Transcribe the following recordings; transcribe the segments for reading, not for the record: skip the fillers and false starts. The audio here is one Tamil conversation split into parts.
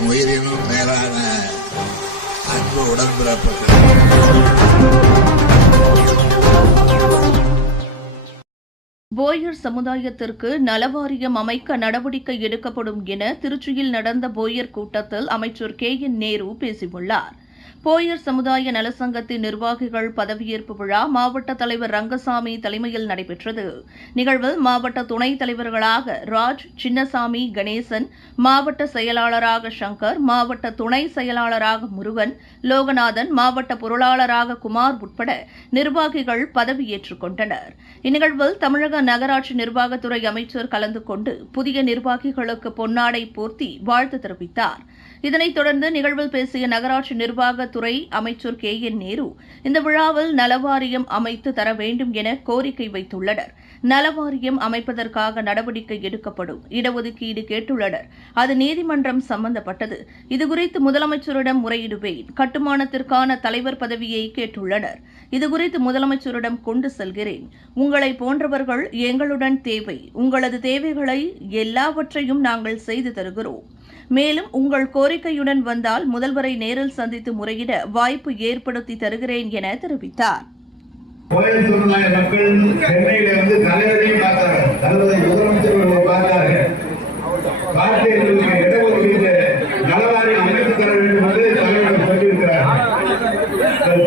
என் உயிரினும் மேலான அன்பு உடன்பிறப்புகள். போயர் சமுதாயத்திற்கு நலவாரியம் அமைக்க நடவடிக்கை எடுக்கப்படும் என திருச்சியில் நடந்த போயர் கூட்டத்தில் அமைச்சர் KN நேரு பேசியுள்ளார். போயர் சமுதாய நலசங்கத்தின் நிர்வாகிகள் பதவியேற்பு விழா மாவட்ட தலைவர் ரங்கசாமி தலைமையில் நடைபெற்றது. நிகழ்வில் மாவட்ட துணைத் தலைவர்களாக ராஜ், சின்னசாமி, கணேசன், மாவட்ட செயலாளராக சங்கர், மாவட்ட துணை செயலாளராக முருகன், லோகநாதன், மாவட்ட பொருளாளராக குமார் உட்பட நிர்வாகிகள் பதவியேற்றுக் கொண்டனர். இந்நிகழ்வில் தமிழக நகராட்சி நிர்வாகத்துறை அமைச்சர் கலந்து கொண்டு புதிய நிர்வாகிகளுக்கு பொன்னாடை போர்த்தி வாழ்த்து தெரிவித்தார். இதனைத் தொடர்ந்து நிகழ்வில் பேசிய நகராட்சி நிர்வாகத்துறை அமைச்சர் KN நேரு இந்த விழாவில் நலவாரியம் அமைத்து தர வேண்டும் என கோரிக்கை வைத்துள்ளனர். நலவாரியம் அமைப்பதற்காக நடவடிக்கை எடுக்கப்படும். இடஒதுக்கீடு கேட்டுள்ளனர். அது நீதிமன்றம் சம்பந்தப்பட்டது. இதுகுறித்து முதலமைச்சரிடம் முறையிடுவேன். கட்டுமானத்திற்கான தலைவர் பதவியை கேட்டுள்ளனர். இதுகுறித்து முதலமைச்சரிடம் கொண்டு செல்கிறேன். உங்களை போன்றவர்கள் எங்களுடன் தேவை. உங்களது தேவைகளை எல்லாவற்றையும் நாங்கள் செய்து தருகிறோம். மேலும் உங்கள் கோரிக்கையுடன் வந்தால் முதல்வரை நேரில் சந்தித்து முறையிட வாய்ப்பு ஏற்படுத்தி தருகிறேன் என தெரிவித்தார். கோயில் சமுதாய மக்கள் சென்னையில வந்து தலைவரையும் பார்த்தார்கள், தலைவரை முதலமைச்சர்கள் பார்த்தார்கள். பார்த்து எங்களுக்கு இடஒதுக்கீடு நலவாரியம் அமைத்து தர வேண்டும் என்று தலைவர் சொல்லியிருக்கிறார்.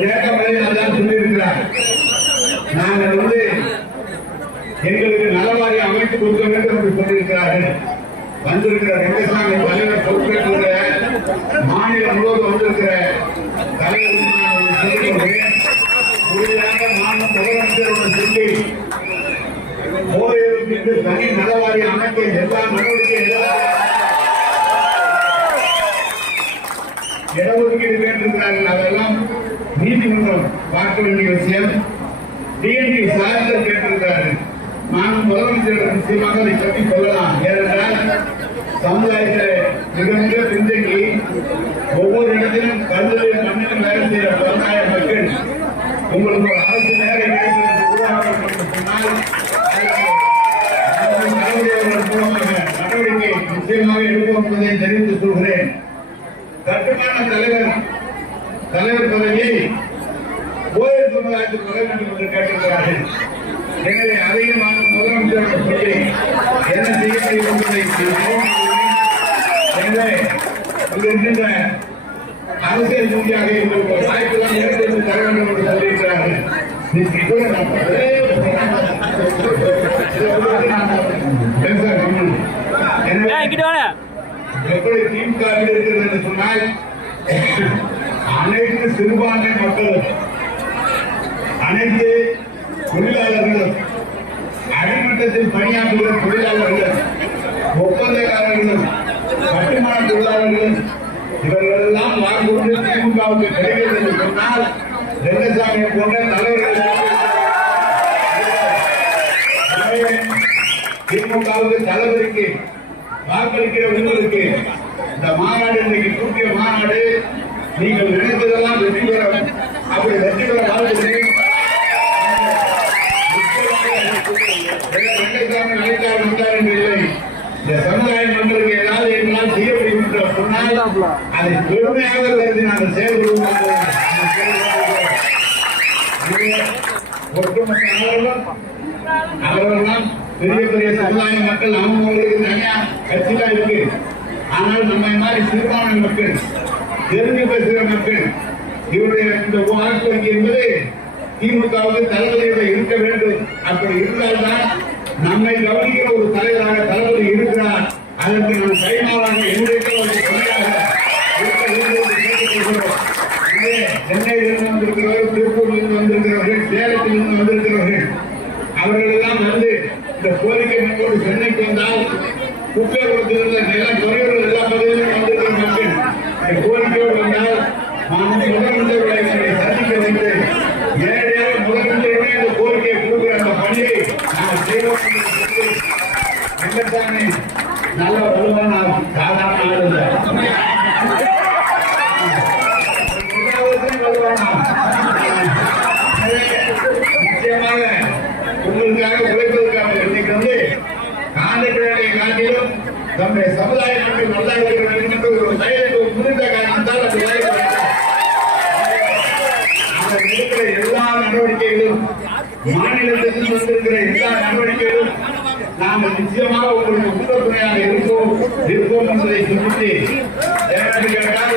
கேட்கப்பதான் சொல்லியிருக்கிறார். நாங்கள் வந்து எங்களுக்கு நலவாரியம் அமைத்து கொடுக்க வேண்டும் என்று சொல்லியிருக்கிறார்கள். வந்திருக்கிற ரங்கசாமி தலைவர் பொறுப்பேற்கிற மாநிலம் முழுவதும் வந்திருக்கிற தலைவர் மாநில முதலமைச்சருடன் சொல்லி போயருக்கு தனி நலவாரி அமைக்க எல்லா நடவடிக்கையும் இடஒதுக்கீடு கேட்டிருக்கிறார்கள். அதெல்லாம் நீதிமன்றம் பார்க்க வேண்டிய விஷயம். DNP சார்ந்தர் கேட்டிருக்கிறார்கள். நானும் முதலமைச்சரிடம் நிச்சயமாக அதை பற்றி சொல்லலாம். ஏனென்றால் சமுதாயத்தில் மிக மிக பின்தங்கி ஒவ்வொரு இடத்திலும் கல்வியில் மண்ணிலும் வேலை செய்கிற சமுதாய மக்கள் உங்களுக்கு ஒரு அரசு வேலை நடவடிக்கை நிச்சயமாக எடுப்போம் என்பதை தெரிவித்து சொல்கிறேன். கட்டுமான தலைவர் பதவியை போயர் சமுதாயத்துக்கு வர வேண்டும் என்று கேட்டிருக்கிறார்கள். எனவே அதையும் நான் முதலமைச்சர் சொல்லி என்ன செய்ய முடியும் என்பதை இருக்கின்ற அரசியல் ரீதியாக எங்களுக்கு வாய்ப்புகள் ஏற்படுத்தி தர வேண்டும் என்று சொல்லியிருக்கிறார்கள். எப்படி திமுக இருக்கிறது என்று சொன்னால் அனைத்து சிறுபான்மை மக்களும் அனைத்து தொழிலாளர்களும் அடிமட்டத்தில் பணியாற்றுகிற தொழிலாளர்கள் ஒப்பந்தக்காரர்களும் கட்டுமான தொழிலாளர்களும் இவர்களெல்லாம் வாக்குறுதி திமுகவுக்கு கிடைக்கிறது என்று சொன்னால் ரங்கசாமி போன்ற தலைவர்கள் திமுகவுக்கு தலைவருக்கு வாக்களிக்கிற உங்களுக்கு இந்த மாநாடு இன்றைக்கு கூட்டிய மாநாடு நீங்கள் நினைத்ததெல்லாம் வெற்றி பெற அப்படி வெற்றி பெற வாழ்க்கை இந்த சமுதாய மக்களுக்கு ஏதாவது எங்களால் செய்ய முடியும் என்று சொன்னால் அதை பெருமையாக கருதி நாங்கள் செயல்படுவோம். ஒட்டுமொத்த அவர்கள்லாம் பெரிய பெரிய சமுதாய மக்கள் அவங்களுக்கு தனியா கட்சி தான் இருக்கு. ஆனால் நம்ம மாதிரி சிறுபான்மை மக்கள் தெரிஞ்சு பேசுகிற மக்கள் இவருடைய இந்த வாக்கு வங்கி என்பது திமுகவுக்கு தலைவலியோட இருக்க வேண்டும். அப்படி இருந்தால்தான் நம்மை கவனிக்கிற ஒரு தலைவராக தளபதி இருக்கிறார். அதற்கு நாம் கைமாறாக சென்னையிலிருந்து வந்திருக்கிறவர்கள், திருப்பூரிலிருந்து வந்திருக்கிறவர்கள், சேலத்திலிருந்து வந்திருக்கிறவர்கள் அவர்கள் எல்லாம் வந்து இந்த கோரிக்கை மக்களோடு சென்னைக்கு வந்தால் குப்பையத்தில் இருந்த நிலம் குறைவர்கள் எல்லா பகுதியிலும் வந்திருக்கிற மக்கள் இந்த கோரிக்கையோடு வந்தால் நாம் முதலமைச்சர்களை சந்திக்க வைத்து நேரடியாக முதலமைச்சருடைய இந்த கோரிக்கையை கொடுக்கிற அந்த பணியை நாம் செய்வோம். ரங்கசாமி நல்ல வலுவான சாதாரண ஆள் இல்லை, நிச்சயமாக உங்களுக்காக உழைப்பதற்காக இன்னைக்கு வந்து காண்டிகளை காட்டிலும் நம்முடைய நாங்கள் நிச்சயமாக உங்களுக்கு உறுதுணையாக இருப்போம் என்பதை சிந்தித்து கேட்டால்